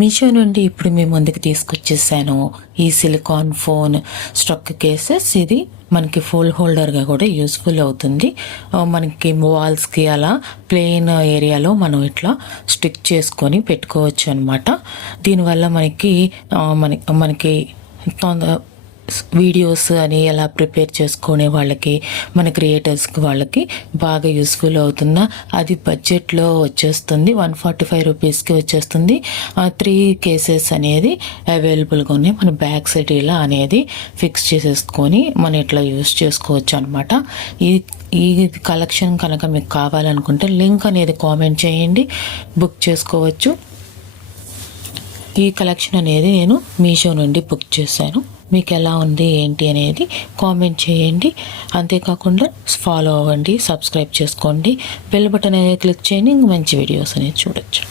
మీషో నుండి ఇప్పుడు మీ ముందుకు తీసుకొచ్చేసాను ఈ సిలికాన్ ఫోన్ స్ట్రక్ కేసెస్. ఇది మనకి ఫుల్ హోల్డర్గా కూడా యూస్ఫుల్ అవుతుంది. మనకి వాల్స్కి అలా ప్లెయిన్ ఏరియాలో మనం ఇట్లా స్టిక్ చేసుకొని పెట్టుకోవచ్చు అనమాట. దీనివల్ల మనకి వీడియోస్ అని ఎలా ప్రిపేర్ చేసుకునే వాళ్ళకి, మన క్రియేటర్స్కి వాళ్ళకి బాగా యూస్ఫుల్ అవుతుందా. అది బడ్జెట్లో వచ్చేస్తుంది, 145 రూపీస్కి వచ్చేస్తుంది. 3 కేసెస్ అనేది అవైలబుల్గా ఉన్నాయి. మన బ్యాక్ సైడ్ ఇలా అనేది ఫిక్స్ చేసేసుకొని మనం ఇట్లా యూస్ చేసుకోవచ్చు అనమాట. ఈ కలెక్షన్ కనుక మీకు కావాలనుకుంటే లింక్ అనేది కామెంట్ చేయండి, బుక్ చేసుకోవచ్చు. ఈ కలెక్షన్ అనేది నేను మీషో నుండి బుక్ చేశాను. మీకు ఎలా ఉంది ఏంటి అనేది కామెంట్ చేయండి. అంతేకాకుండా ఫాలో అవ్వండి, సబ్స్క్రైబ్ చేసుకోండి, బెల్ బటన్ అనేది క్లిక్ చేయండి. మంచి వీడియోస్ అనేది చూడొచ్చు.